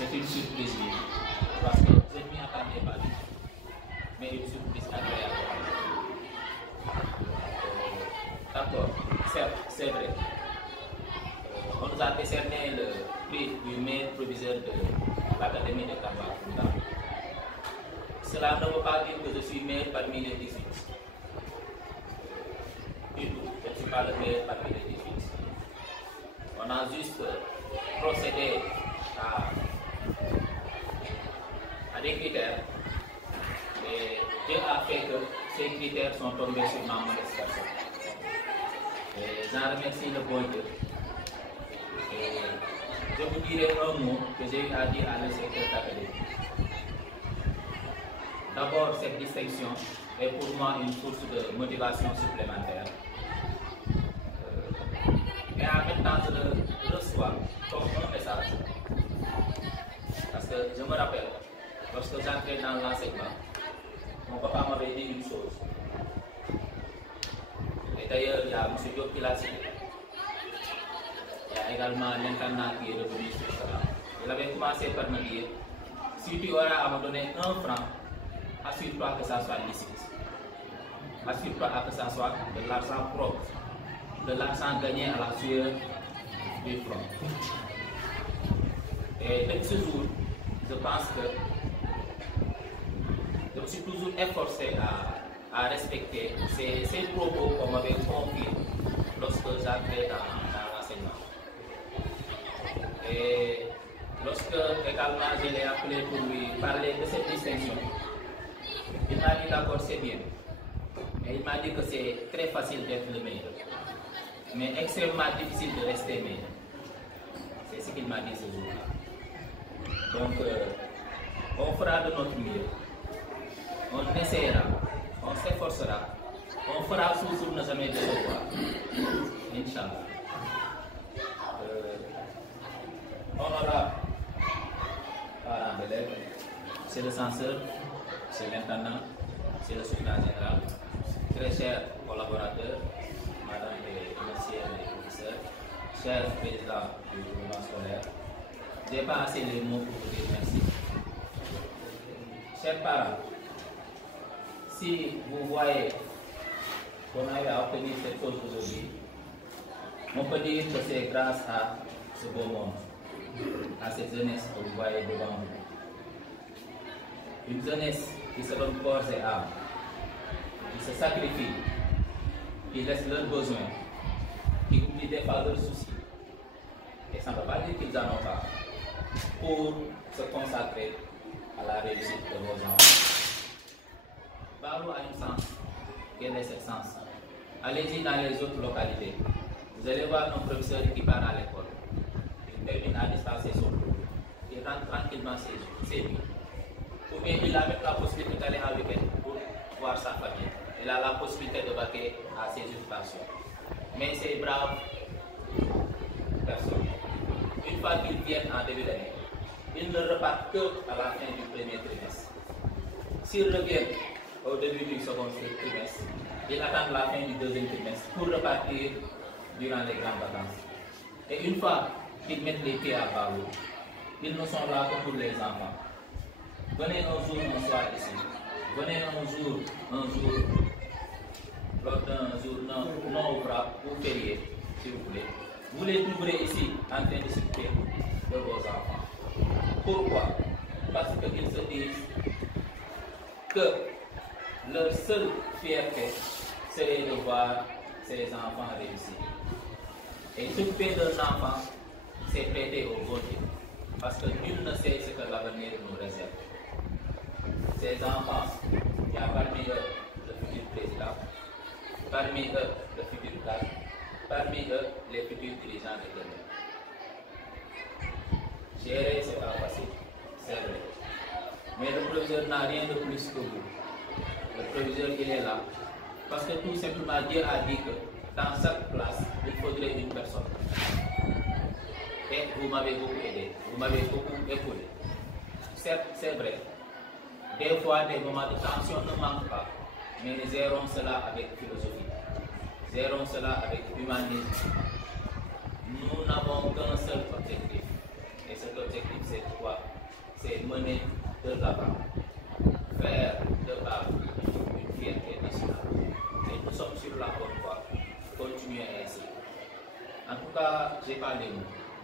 c'est une surprise, parce que je ne m'y attendais pas du tout, mais une surprise agréable. D'accord, certes, c'est vrai. On nous a décerné le prix du meilleur proviseur de l'Académie de Tambacounda. Cela ne veut pas dire que je suis meilleur parmi les 18. Du tout, je ne suis pas le meilleur parmi les 18. On a juste procédé à des critères et Dieu a fait que ces critères sont tombés sur ma modeste personne. Et j'en remercie le bon Dieu. Et je vous dirai un mot que j'ai eu à dire à l'inspecteur d'académie. D'abord, cette distinction est pour moi une source de motivation supplémentaire. Et en même temps, je le reçois comme un message. Parce que je me rappelle, lorsque j'entrais dans l'enseignement, mon papa m'avait dit une chose. Et d'ailleurs, il y a M. Diop qui l'a cité. Il y a également l'intendant qui est revenu sur cela. Il avait commencé par me dire, si tu auras à me donner 1 franc, assure-toi que ça soit licite. Assure-toi que ça soit de l'argent propre, de l'argent gagné à la sueur du front. Et depuis ce jour, je pense que je me suis toujours efforcé à respecter ces propos qu'on m'avait confiés lorsque j'entrais dans l'enseignement. Et lorsque également je l'ai appelé pour lui parler de cette distinction, il m'a dit d'accord, c'est bien. Mais il m'a dit que c'est très facile d'être le meilleur, mais extrêmement difficile de rester meilleur. C'est ce qu'il m'a dit ce jour-là. Donc, on fera de notre mieux. On essaiera, on s'efforcera, on fera toujours ne jamais décevoir. Inch'Allah. Honorable parents d'élèves, c'est le censeur, c'est l'intendant, c'est le secrétaire général, très chers collaborateurs, madame et messieurs les professeurs, chers présidents du gouvernement scolaire, je n'ai pas assez les mots pour vous dire merci. Chers parents, si vous voyez qu'on a eu à obtenir cette chose aujourd'hui, on peut dire que c'est grâce à ce beau monde, à cette jeunesse que vous voyez devant vous. Une jeunesse qui se donne corps et âme, qui se sacrifie, qui laisse leurs besoins, qui oublie des fois leurs soucis. Et ça ne veut pas dire qu'ils en ont pas, pour se consacrer à la réussite de vos enfants. Barou a un sens. Quel est ce sens? Allez-y dans les autres localités. Vous allez voir nos professeurs qui partent à l'école. Ils terminent à dispenser son cours. Ils rentrent tranquillement chez lui. Ou bien il a même la possibilité d'aller en week-end pour voir sa famille. Il a la possibilité de vaquer à ses occupations. Mais ces braves personnes, une fois qu'ils viennent en début d'année, ils ne repartent qu'à la fin du premier trimestre. S'ils reviennent au début du second trimestre, ils attendent la fin du deuxième trimestre pour repartir durant les grandes vacances. Et une fois qu'ils mettent les pieds à Barou, ils ne sont là que pour les enfants. Venez un jour, un soir ici. Venez un jour, lors d'un jour non ouvrable ou férié, si vous voulez. Vous les trouverez ici en train de s'occuper de vos enfants. Pourquoi? Parce qu'ils se disent que leur seule fierté serait de voir ses enfants réussir. Et s'occuper d'un enfant, c'est prêter au bon Dieu. Parce que nul ne sait ce que l'avenir nous réserve. Ces enfants, il y a parmi eux le futur président, parmi eux le futur cadre, parmi eux les futurs dirigeants de demain. Gérer, c'est pas facile, c'est vrai. Mais le proviseur n'a rien de plus que vous. Le proviseur, il est là. Parce que tout simplement, Dieu a dit que dans chaque place, il faudrait une personne. Et vous m'avez beaucoup aidé, vous m'avez beaucoup épaulé. Certes, c'est vrai. Des fois, des moments de tension ne manquent pas. Mais gérons cela avec philosophie. Gérons cela avec humanisme. Nous n'avons qu'un seul objectif. Et cet objectif, c'est quoi? mener de l'avant, faire de Bâle une fierté nationale. Et nous sommes sur la bonne voie. Continuez ainsi. En tout cas, j'ai parlé,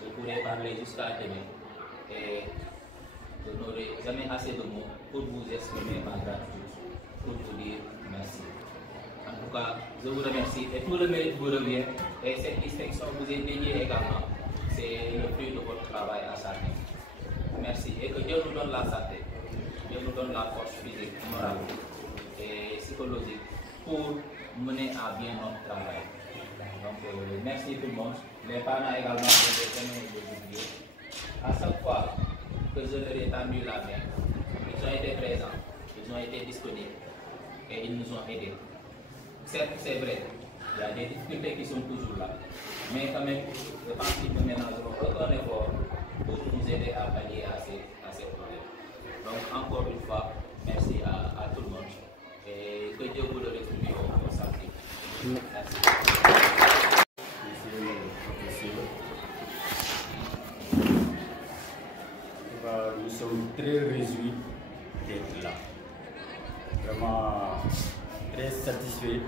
je pourrais parler jusqu'à demain et je n'aurai jamais assez de mots pour vous exprimer ma gratitude, pour vous dire merci. En tout cas, je vous remercie et tout le mérite vous revient et cette distinction vous est dédiée également. C'est le fruit de votre travail à chacun. Merci et que Dieu nous donne la santé, Dieu nous donne la force physique, morale et psychologique pour mener à bien notre travail. Donc, merci tout le monde. Les parents également, je vais jamais les oublier. À chaque fois que je leur ai tendu la main, ils ont été présents, ils ont été disponibles et ils nous ont aidés. Certes, c'est vrai, il y a des difficultés qui sont toujours là, mais quand même, je pense qu'ils ne ménageront aucun effort pour nous aider à pallier à ces problèmes. Donc, encore une fois, merci à tout le monde et que Dieu vous le rétribue au samedi. Merci. Monsieur le professeur, nous sommes très réjouis d'être là. Vraiment très satisfaits.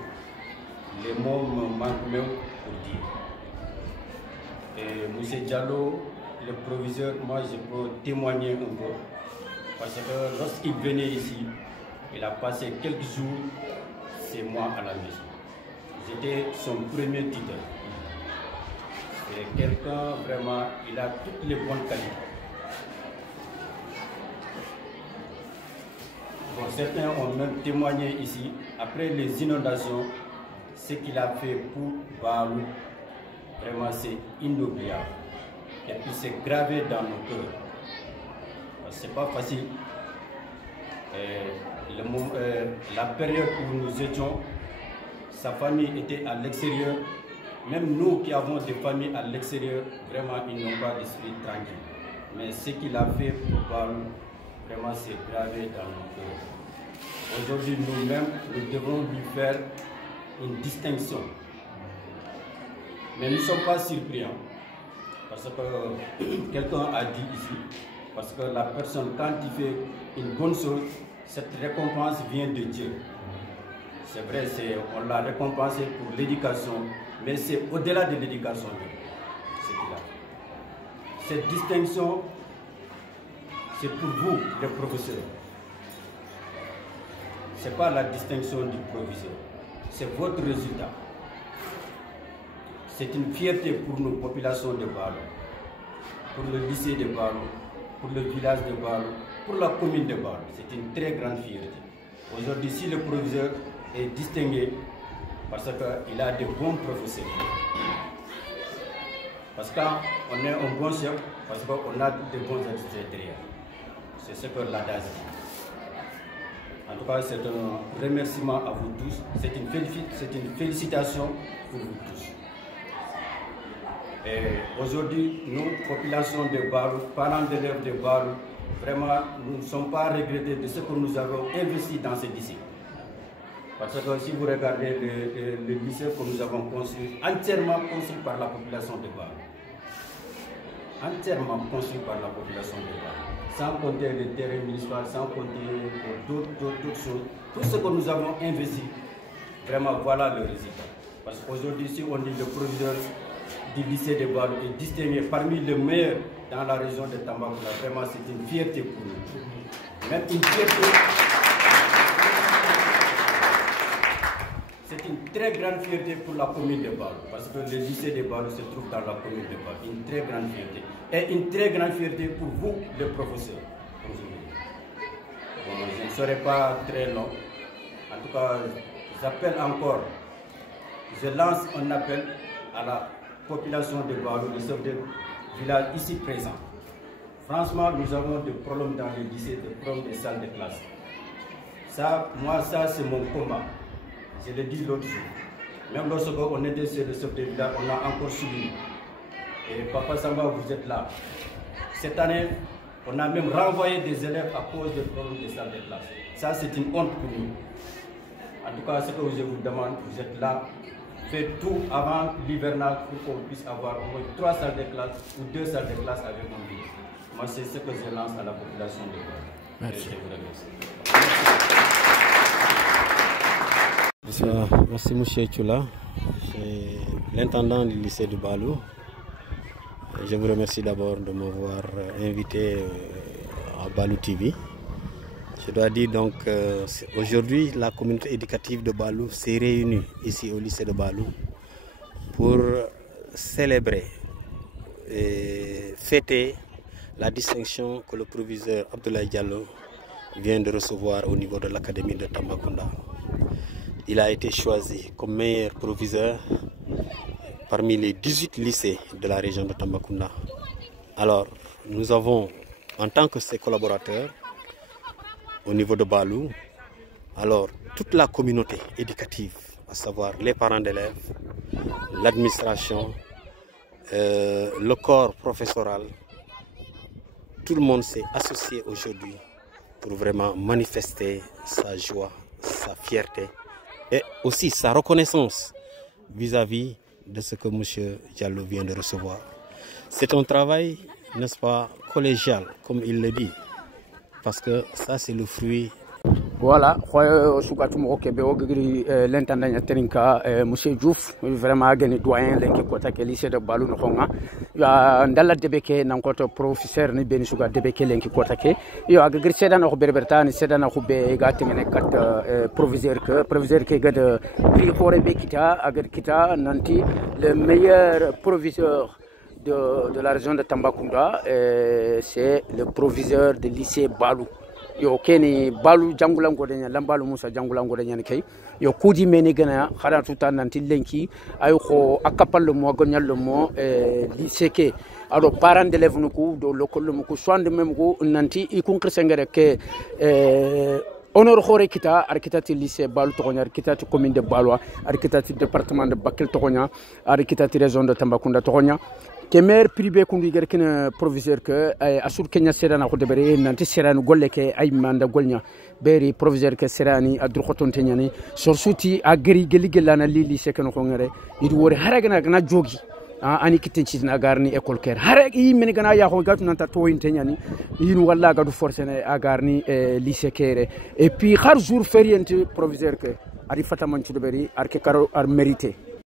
Les mots me manquent même pour dire. Et M. Diallo, le proviseur, moi je peux témoigner un peu. Parce que lorsqu'il venait ici, il a passé quelques jours, c'est moi à la maison. J'étais son premier tuteur. C'est quelqu'un vraiment, il a toutes les bonnes qualités. Bon, certains ont même témoigné ici, après les inondations, ce qu'il a fait pour Bâle, vraiment c'est inoubliable. Et puis c'est gravé dans nos cœurs. C'est pas facile. La période où nous étions, sa famille était à l'extérieur. Même nous qui avons des familles à l'extérieur, vraiment ils n'ont pas d'esprit tranquille. Mais ce qu'il a fait pour Bâle, vraiment c'est gravé dans nos cœurs. Aujourd'hui nous-mêmes, nous devons lui faire une distinction. Mais nous ne sommes pas surpris, parce que quelqu'un a dit ici, parce que la personne quand il fait une bonne chose, cette récompense vient de Dieu. C'est vrai, on l'a récompensé pour l'éducation, mais c'est au-delà de l'éducation ce qu'il a. Cette distinction, c'est pour vous, les professeurs. Ce n'est pas la distinction du proviseur, c'est votre résultat. C'est une fierté pour nos populations de Bâle, pour le lycée de Bâle, pour le village de Bâle, pour la commune de Bâle. C'est une très grande fierté. Aujourd'hui, si le proviseur est distingué, parce qu'il a de bons professeurs. Parce qu'on est un bon chef, parce qu'on a de bons administrateurs. C'est ce que l'adage dit. En tout cas, c'est un remerciement à vous tous. C'est une félicitation pour vous tous. Et aujourd'hui, nous, population de Bâle, parents d'élèves de Bâle, vraiment, nous ne sommes pas regrettés de ce que nous avons investi dans ce lycée. Parce que si vous regardez le lycée que nous avons construit, entièrement construit par la population de Bâle. Entièrement construit par la population de Bâle. Sans compter les terrains municipaux, sans compter d'autres choses. Tout ce que nous avons investi, vraiment voilà le résultat. Parce qu'aujourd'hui, si on dit le proviseur du lycée de Bâle est distingué parmi les meilleurs dans la région de Tambacounda, vraiment c'est une fierté pour nous. Même une fierté. C'est une très grande fierté pour la commune de Bâle, parce que le lycée de Bâle se trouve dans la commune de Bâle. Une très grande fierté. Et une très grande fierté pour vous, les professeurs. Bon, je ne serai pas très long. En tout cas, j'appelle encore, je lance un appel à la population de Bâle, le chef de village ici présent. Franchement, nous avons des problèmes dans le lycée, des problèmes des salles de classe. Ça, moi, ça c'est mon combat. Je l'ai dit l'autre jour. Même lorsqu'on était sur le chef de village, on a encore subi. Et Papa Samba, vous êtes là. Cette année, on a même renvoyé des élèves à cause des problèmes des salles de classe. Ça, c'est une honte pour nous. En tout cas, ce que je vous demande, vous êtes là. Faites tout avant l'hivernage pour qu'on puisse avoir au moins 3 salles de classe ou 2 salles de classe avec un vide. Moi, c'est ce que je lance à la population de Balu. Merci. Je vous remercie. Merci M. Tchoula, l'intendant du lycée de Balu. Je vous remercie d'abord de m'avoir invité à Balu TV. Je dois dire donc aujourd'hui la communauté éducative de Balu s'est réunie ici au lycée de Balu pour célébrer et fêter la distinction que le proviseur Abdoulaye Diallo vient de recevoir au niveau de l'académie de Tambacounda. Il a été choisi comme meilleur proviseur parmi les 18 lycées de la région de Tambacounda. Alors, nous avons, en tant que ses collaborateurs, au niveau de Balu, alors toute la communauté éducative, à savoir les parents d'élèves, l'administration, le corps professoral, tout le monde s'est associé aujourd'hui pour vraiment manifester sa joie, sa fierté et aussi sa reconnaissance vis-à-vis de ce que M. Diallo vient de recevoir. C'est un travail, n'est-ce pas, collégial, comme il le dit, parce que ça c'est le fruit. Voilà, l'intendant Terinka, M. Diouf, vraiment gagné doyen lenki kota ke lycée de Balu no honga. Ya ndalla debeke nan koto professeur ni beni suga debeke lenki kota ke. Yo agagir sedana ko berberta ni sedana ko be gatengene kat proviseur ke gade prix hore be kita agar kita nanti le meilleur proviseur de la région de Tambacounda, c'est le proviseur du lycée Balu. Yo keni Balu jangulango de lambalu Musa jangulango de kay yo kudi meni gana khara tuta nanti lenki ay ko akapal le mo gonyal le mo lycée ke ado parents d'élèves nuku do lokol mu ko swande mem ko nanti i kun krsengere ke honor khore kita arkitati lycée Balu togonya arkitati commune de Balu arkitati département de Bakel togonya arkitati région de Tambacounda togonya kemer privé kundi gerkina proviseur que asur kenya serana ko debere nanti serani golle ke ay manda golnya beri proviseur ke serani adur khoton tenyani sorsuti agri geligelana lili sekeno ko ngere idi wori haragana gana jogi ani kitenci na garni école ker haragi men gana ya ko gatu nanta to tenyani yin walla gadu forcene agarni lycée kere et puis har jour férié proviseur que ari fataman ci deberi arke karo ar mérité